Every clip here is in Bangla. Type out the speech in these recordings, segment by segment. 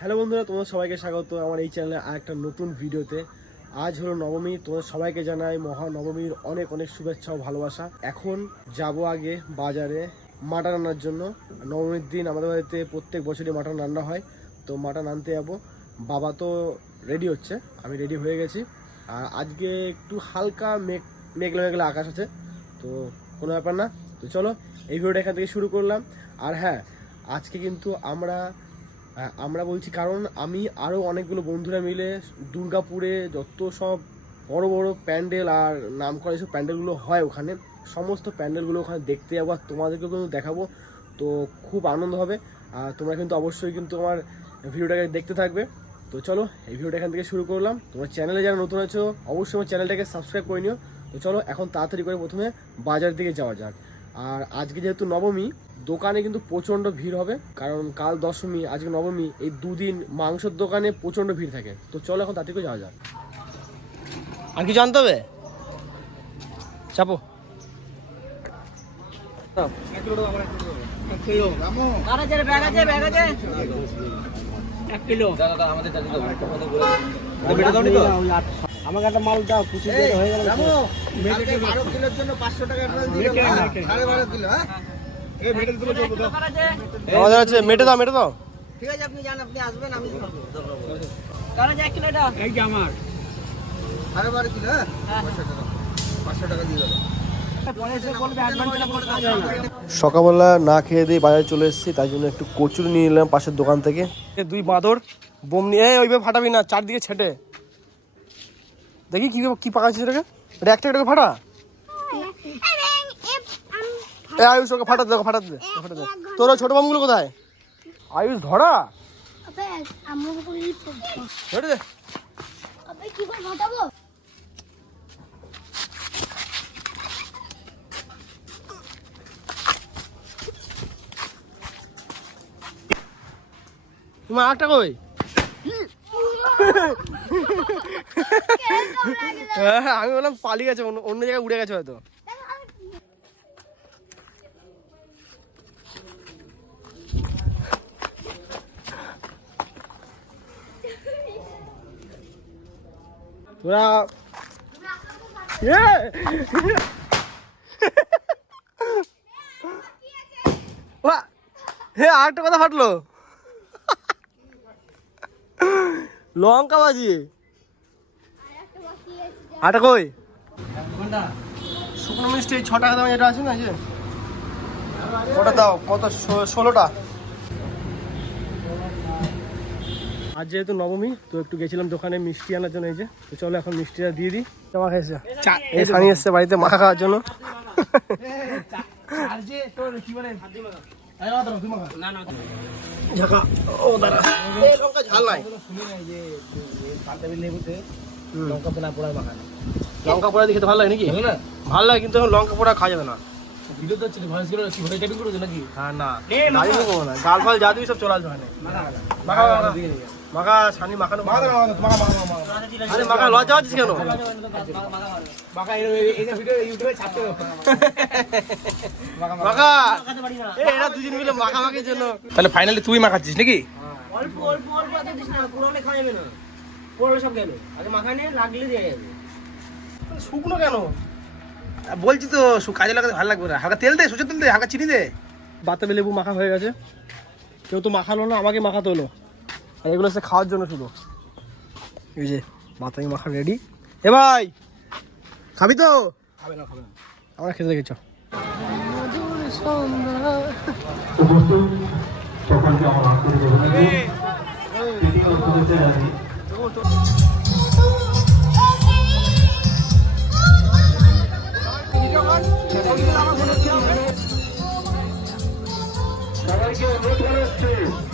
হ্যালো বন্ধুরা, তোমাদের সবাইকে স্বাগত আমার এই চ্যানেলে আর একটা নতুন ভিডিওতে। আজ হলো নবমী, তোমাদের সবাইকে জানাই মহানবমীর অনেক অনেক শুভেচ্ছা ও ভালোবাসা। এখন যাব আগে বাজারে মাটন রান্নার জন্য। নবমীর দিন আমাদের বাড়িতে প্রত্যেক বছরই মাটন রান্না হয়, তো মাটন আনতে যাব। বাবা তো রেডি হচ্ছে, আমি রেডি হয়ে গেছি। আর আজকে একটু হালকা মেঘ মেঘলা মেঘলা আকাশ আছে, তো কোনো ব্যাপার না। তো চলো, এই ভিডিওটা এখান থেকে শুরু করলাম। আর হ্যাঁ আজকে কিন্তু আমরা আমরা বলছি কারণ আমি আরও অনেকগুলো বন্ধুরা মিলে দুর্গাপুরে যত সব বড় বড় প্যান্ডেল আর নাম করা যেসব প্যান্ডেলগুলো হয় ওখানে, সমস্ত প্যান্ডেলগুলো ওখানে দেখতে যাব আর তোমাদেরকেও কিন্তু দেখাবো। তো খুব আনন্দ হবে। আর তোমরা কিন্তু অবশ্যই কিন্তু আমার ভিডিওটাকে দেখতে থাকবে। তো চলো, এই ভিডিওটা এখান থেকে শুরু করলাম। তোমার চ্যানেলে যারা নতুন আছো, অবশ্যই আমার চ্যানেলটাকে সাবস্ক্রাইব করে নিও। তো চলো এখন তাড়াতাড়ি করে প্রথমে বাজার দিকে যাওয়া যাক। আর আজকে যেহেতু নবমী দোকানে কিন্তু প্রচণ্ড ভিড় হবে কারণ কাল দশমী আজকে নবমী এই দুদিন মাংসের দোকানে প্রচণ্ড ভিড় থাকে। তো চলো এখন তাড়াতাড়ি করে যাওয়া যাক। আর কি জানতে হবে? চাপো। আমাকে একটা মাল দাও কুচি হয়ে গেল আমাদের আছে মেটে দাও মেটে দাও। ঠিক আছে আপনি যান আপনি আসবেন আমি আরে বারো কিলো হ্যাঁ? পাঁচশো টাকা। পাঁচশো টাকা দিয়ে দেবো সকালবেলা না খেয়ে দিয়ে বাজারে চলে এসেছি তাই জন্য একটু কচুরি নিয়ে নিলাম পাশের দোকান থেকে। দুই বাঁদর বোম নিয়ে এই ওইভাবে ফাটাবি না চারদিকে ছেটে। দেখি কি কি পাকাচ্ছে সেটাকে? এটা একটা এটাকে ফাটা? এ আয়ুষ, ওকে ফাটাতে দে ফাটাতে দে ফাটাতে দে। তোর ছোট বামগুলো কোথায়? আয়ুষ, ধরা। ধরে দে। কি করে ফাটাবো তুমি আটটা কই? আমি বললাম পালিয়ে গেছে অন্য জায়গায় উড়ে গেছে হয়তো! হে আরেকটা কথা ফাটলো লঙ্কা বাজি আটা কই? শুকনো মিষ্টি ছ টাকা দাম এটা আছে না যে? ওটা দাও কত? ষোলোটা। আজ যেহেতু নবমী তো একটু গেছিলাম দোকানে মিষ্টি আনার জন্য এই যে। তো চলো এখন মিষ্টিটা দিয়ে দিই। তোমার খাইছে এই সানি এসছে বাড়িতে মাখা খাওয়ার জন্য। লঙ্কা পোড়া দিয়ে খেতে ভালো লাগে নাকি? ভালো লাগে কিন্তু লঙ্কা। পোড়া খাওয়া যাবে না হ্যাঁ না। নাকি হ্যাঁ না। গাল ফাল যা দিবি সব চলে আসবে না মাখা মাখা মাখা ছানি মাখানো আরে মাখা লজ্জা হচ্ছিস কেন? মাখা এই এরা দুজন মিলে মাখামাখির জন্য। তাহলে ফাইনালি তুই মাখাচ্ছিস নাকি? অল্প অল্প অল্প এত দিস না পুরোলে খাওয়া যাবে না। পুরোলে সব গেল আগে মাখানে লাগলে দিয়ে যাবে। শুকনো কেন? বলছি তো কাজে লাগাতে ভালো লাগবে না। হালকা তেল দে সূর্য তেল দে হালকা চিনি দে। বাতাবি লেবু মাখা হয়ে গেছে। কেউ তো মাখালো না আমাকে মাখাতে হলো। আর এগুলো হচ্ছে খাওয়ার জন্য শুধু। এই যে মাথায় মাখা রেডি এ ভাই খাবি তো? খাবে না খাবে না। আমরা খেতে দেখেছ Thank you.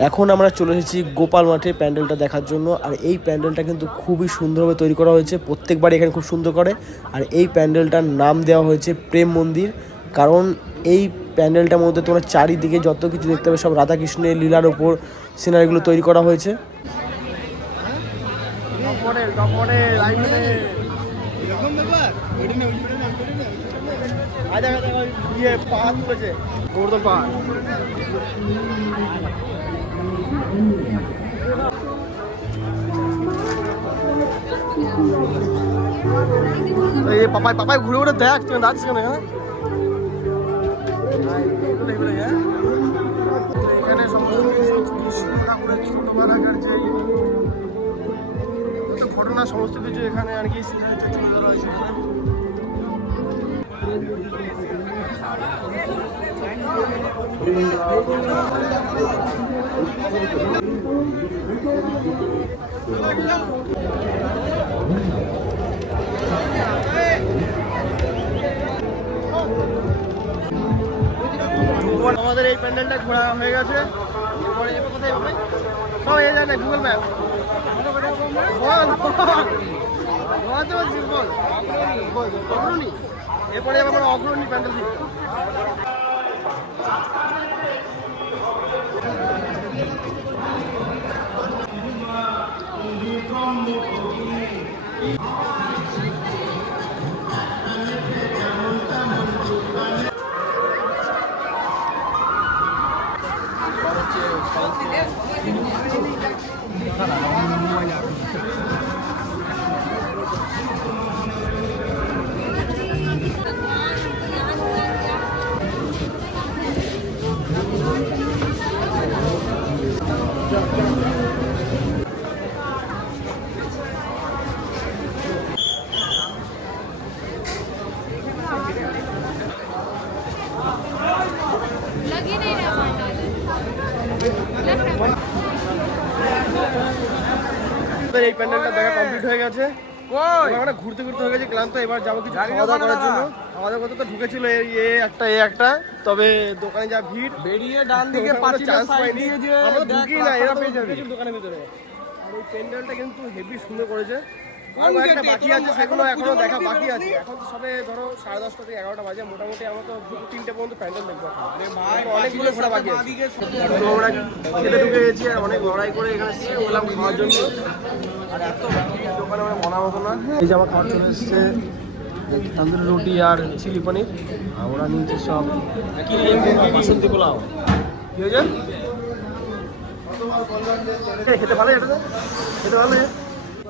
এখন আমরা চলে এসেছি গোপাল মাঠে প্যান্ডেলটা দেখার জন্য আর এই প্যান্ডেলটা কিন্তু খুবই সুন্দরভাবে তৈরি করা হয়েছে প্রত্যেকবার এখানে খুব সুন্দর করে আর এই প্যান্ডেলটার নাম দেওয়া হয়েছে প্রেম মন্দির কারণ এই প্যান্ডেলটার মধ্যে তোমরা চারিদিকে যত কিছু দেখতে পাবে সব রাধাকৃষ্ণের লীলার ওপর সিনারিগুলো তৈরি করা হয়েছে গোবর্ধন পাহাড় এই পাপাই পাপাই, ঘুরে ঘুরে দেখ, তুই দাঁড়িস কেন এখানে? সমস্ত কৃষ্ণ ঠাকুরের ছোটবেলাকার ঘটনা, সমস্ত কিছু এখানে আর কি তুলে ধরা হয়েছে আমাদের এই প্যান্ডেলটা ঘোরা হয়ে গেছে। সব এই যায় না গুগল ম্যাপ অগ্রণী। এরপরে আমরা অগ্রণী প্যান্ডেল আমাদের এই প্যান্ডেলটা দেখা কমপ্লিট হয়ে গেছে। আমরা ঘুরতে ঘুরতে হয়ে গেছে ক্লান্ত এবার যাব কিছু খাওয়া দাওয়া করার জন্য। খাওয়া দাওয়া করতে তো ঢুকেছিল এই এ একটা এ একটা তবে দোকানে যা ভিড় বেরিয়ে ডান দিকে chance পাইনি। দিয়ে যে আমরা ঢুকি না এরা পেয়ে যাবে। দোকানের ভিতরে। আর এই প্যান্ডেলটা কিন্তু হেভি সুন্দর করেছে। কোন আর একটা বাকি আছে সেগুলো এখনও দেখা বাকি আছে। এখন তো সবে ধরো সাড়ে দশটা থেকে এগারোটা বাজে মোটামুটি আমরা তো দুটো তিনটে পর্যন্ত প্যান্ডেল দেখব অনেকগুলো ঘোরা বাকি আছে। তো আমরা খেতে ঢুকে গেছি আর অনেক লড়াই করে এখানে এলাম খাওয়ার জন্য। আর এত দোকানে আমরা বলা মতো না। এই যে আমার খাওয়ার চলে এসছে তন্দুরি রুটি আর চিলি পনির। আর ওরা নিয়েছে সব বাসন্তী পোলাও। কি হয়েছে? খেতে ভালো এটা খেতে ভালো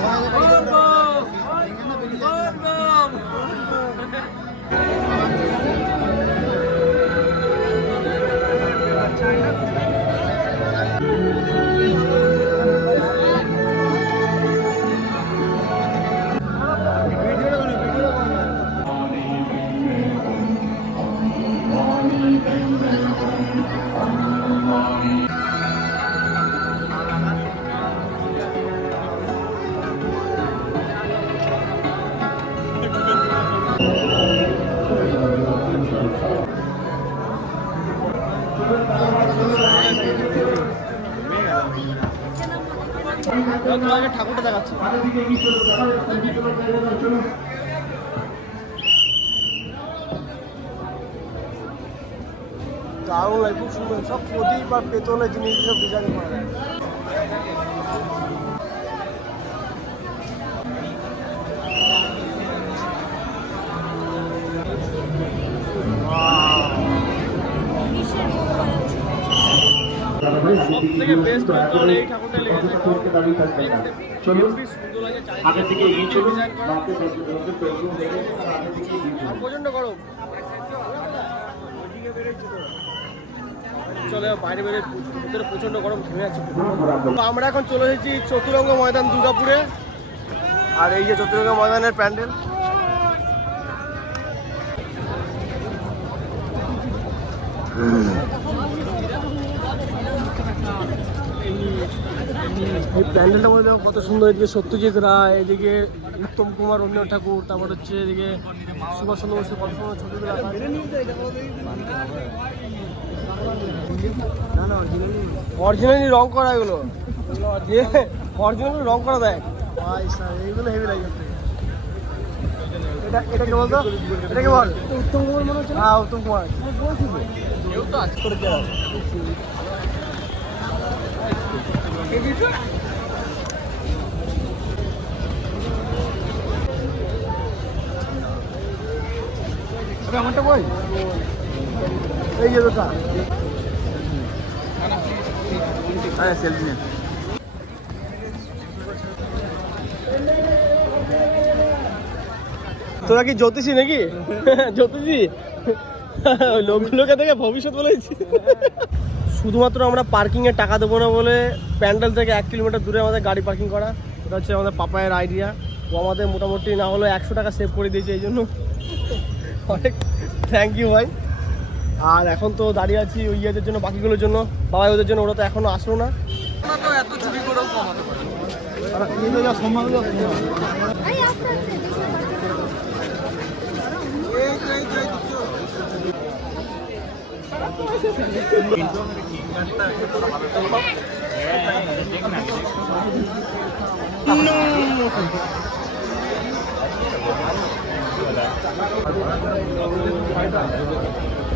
ভাইয়া তোমাকে দারুণ লাগে খুব সুন্দর সব প্রদীপ আর পেতলের জিনিস সব ডিজাইন করা যায়। সব থেকে বেস্ট কিন্তু এই ঠাকুরটা লেগেছে চলুন সুন্দর লাগে আগে থেকে এগিয়ে চলুন প্রচণ্ড গরম। চলে, বাইরে বেরোয় ভিতরে প্রচণ্ড গরম ঘেমে যাচ্ছে। তো আমরা এখন চলে এসেছি চতুরঙ্গ ময়দান দুর্গাপুরে আর এই যে চতুরঙ্গ ময়দানের প্যান্ডেল এই প্যান্ডেলটা বলে কত সুন্দর, এদিকে সত্যজিৎ রায়, এদিকে উত্তম কুমার রবীন্দ্র ঠাকুর, তারপর হচ্ছে এদিকে সুভাষ চন্দ্র বসু সুন্দর ছবিগুলো। অরিজিনালি রং করা এগুলো। অরিজিনালি রং করা দেখ এইগুলো হেভি লাগে এটা এটা কে বলতো? এটা কে বল? উত্তম কুমার মনে হচ্ছে হ্যাঁ উত্তম কুমার। কেউ তো আজ করে দেওয়া আমারটা বই এই যে সেলফি তোরা কি জ্যোতিষী নাকি? জ্যোতিষী? ওই লোকগুলোকে দেখে ভবিষ্যৎ বলেছি শুধুমাত্র আমরা পার্কিং এর টাকা দেবো না বলে প্যান্ডেল থেকে এক কিলোমিটার দূরে আমাদের গাড়ি পার্কিং করা। এটা হচ্ছে আমাদের পাপায়ের আইডিয়া ও আমাদের মোটামুটি না হলে একশো টাকা সেভ করে দিয়েছে এই জন্য। অনেক থ্যাংক ইউ ভাই। আর এখন তো দাঁড়িয়ে আছি ওই ইয়েদের জন্য, বাকিগুলোর জন্য। বাবাই ওদের জন্য, ওরা তো এখনও আসলো না।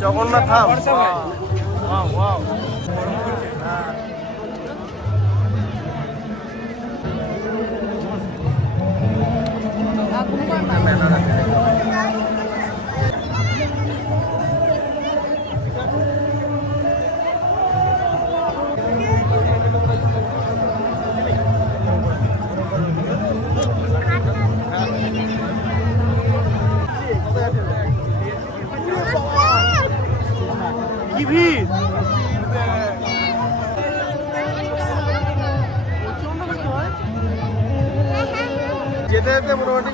Jagannath Dham Wow, wow. কি ভিড়? যেতে যেতে মোটামুটি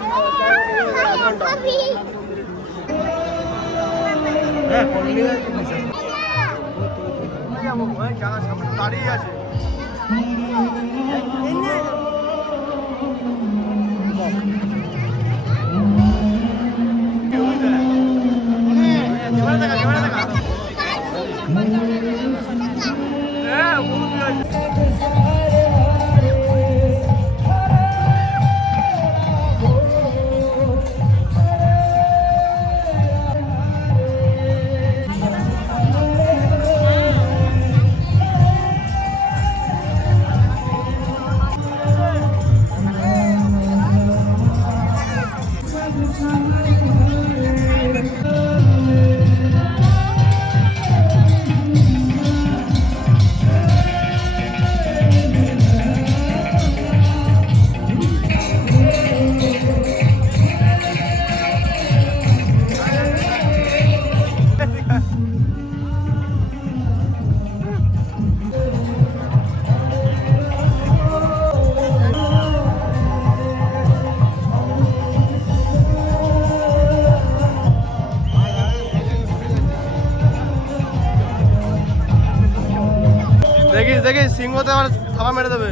দেখিস আমার থাবা মেরে দেবে।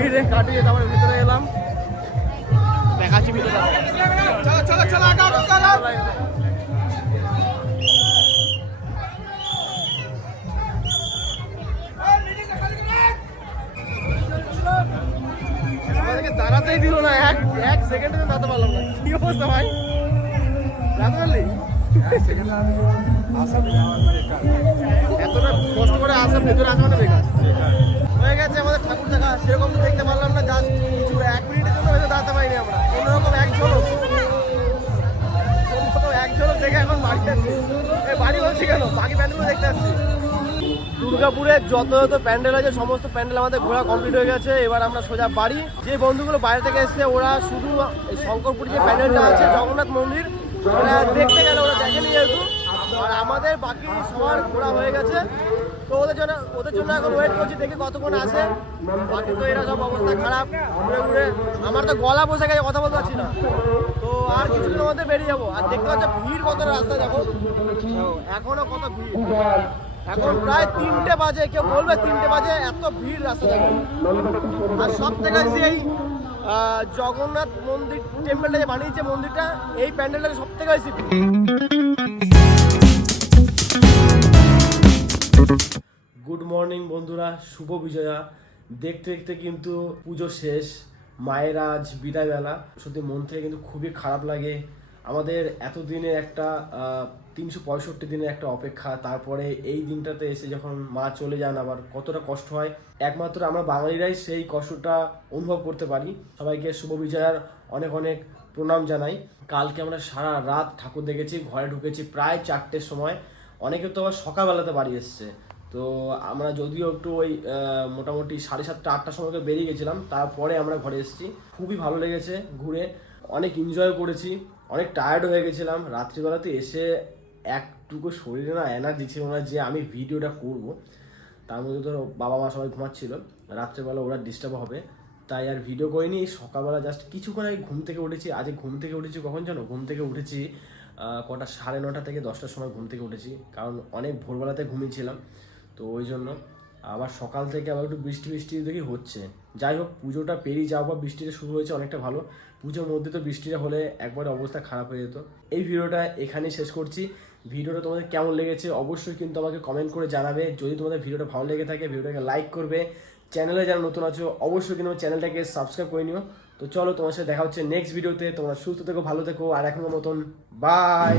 ভিড়ে কাটিয়ে তারপরে ভিতরে এলাম। দেখাচ্ছি ভিতরে। চলো চলো চলো আগাও চলো। দাঁড়াতেই দিল না এক এক সেকেন্ডে দাঁড়াতে পারলাম না। কি অবস্থা ভাই? দাঁড়াতে পারলি? আসাম এতটা কষ্ট করে আসাম ভেতরে আসা মানে বেকার। হয়ে গেছে, আমাদের ঠাকুর দেখা। সেরকম তো দেখতে পারলাম না জাস্ট কিছু এক মিনিটের জন্য হয়তো দাঁড়াতে পারিনি আমরা। কোনোরকম এক ঝলক। কোনোরকম এক ঝলক দেখে এখন বাড়ি বাড়ি বলছি কেন? বাকি প্যান্ডেলগুলো দেখতে যাচ্ছি দুর্গাপুরে যত যত প্যান্ডেল আছে, সমস্ত প্যান্ডেল আমাদের ঘোরা কমপ্লিট হয়ে গেছে। এবার আমরা সোজা বাড়ি। যে বন্ধুগুলো বাইরে থেকে এসেছে, ওরা শুধু শঙ্করপুর যে প্যান্ডেলটা আছে, জগন্নাথ মন্দির, ওরা দেখতে গেলে ওরা দেখেনি যেহেতু আর আমাদের বাকি সবার ঘোরা হয়ে গেছে। তো ওদের জন্য ওদের জন্য এখন ওয়েট করছি, দেখি কতক্ষণ আসে। বাকি তো এরা সব অবস্থা খারাপ, ঘুরে ঘুরে। আমার তো গলা বসে গেছে, কথা বলতে পারছি না। তো আর কিছুদিনের মধ্যে বেরিয়ে যাব। আর দেখতে পাচ্ছ ভিড় কত রাস্তা দেখো। এখনও কত ভিড়। এখন প্রায় তিনটে বাজে, কেউ বলবে তিনটে বাজে, এত ভিড় রাস্তা দেখো। আর সব থেকে এই জগন্নাথ মন্দির টেম্পলটা যে বানিয়েছে মন্দিরটা, এই প্যান্ডেলটা সব থেকে বেশি গুড মর্নিং বন্ধুরা। শুভ বিজয়া। দেখতে দেখতে কিন্তু পুজো শেষ। মায়ের আজ বিদায়বেলা। সত্যি মন থেকে কিন্তু খুবই খারাপ লাগে। আমাদের এতদিনের একটা তিনশো পঁয়ষট্টি দিনের একটা অপেক্ষা। তারপরে এই দিনটাতে এসে যখন মা চলে যান, আবার কতটা কষ্ট হয়। একমাত্র আমরা বাঙালিরাই সেই কষ্টটা অনুভব করতে পারি। সবাইকে শুভ বিজয়ার অনেক অনেক প্রণাম জানাই। কালকে আমরা সারা রাত ঠাকুর দেখেছি, ঘরে ঢুকেছি প্রায় চারটের সময়। অনেকে তো আবার সকালবেলাতে বাড়ি এসছে। তো আমরা যদিও একটু ওই মোটামুটি সাড়ে সাতটা, আটটার সময় বেরিয়ে গেছিলাম, তারপরে আমরা ঘরে এসেছি। খুবই ভালো লেগেছে ঘুরে, অনেক এনজয় করেছি, অনেক টায়ার্ড হয়ে গেছিলাম। রাত্রিবেলাতে এসে একটুকু শরীরে না এনার্জি ছিল না যে আমি ভিডিওটা করব। তার মধ্যে ধরো বাবা মা সবাই ঘুমাচ্ছিল, রাত্রেবেলা ওরা ডিস্টার্ব হবে। তাই আর ভিডিও করিনি, সকালবেলা জাস্ট কিছুক্ষণ আগে ঘুম থেকে উঠেছি। আজ ঘুম থেকে উঠেছি কখন জানো? ঘুম থেকে উঠেছি কটা সাড়ে নটা থেকে দশটার সময় ঘুম থেকে উঠেছি। কারণ অনেক ভোরবেলাতে ঘুমিয়েছিলাম। তো ওই জন্য আবার সকাল থেকে আবার একটু বৃষ্টি বৃষ্টি দেখি হচ্ছে। যাই হোক, পুজোটা পেরিয়ে যাওয়া বা বৃষ্টিটা শুরু হয়েছে অনেকটা ভালো। পুজোর মধ্যে তো বৃষ্টিটা হলে একবার অবস্থা খারাপ হয়ে যেত। এই ভিডিওটা এখানেই শেষ করছি। ভিডিওটা তোমাদের কেমন লেগেছে অবশ্যই কিন্তু আমাকে কমেন্ট করে জানাবে। যদি তোমাদের ভিডিওটা ভালো লেগে থাকে, ভিডিওটাকে লাইক করবে। চ্যানেলে যারা নতুন আছো, অবশ্যই কিন্তু চ্যানেলটাকে সাবস্ক্রাইব করে নিও। তো চলো তোমার সাথে দেখা হচ্ছে নেক্সট ভিডিওতে তোমরা সুস্থ থেকো, ভালো থেকো, আর এখনও মতন বাই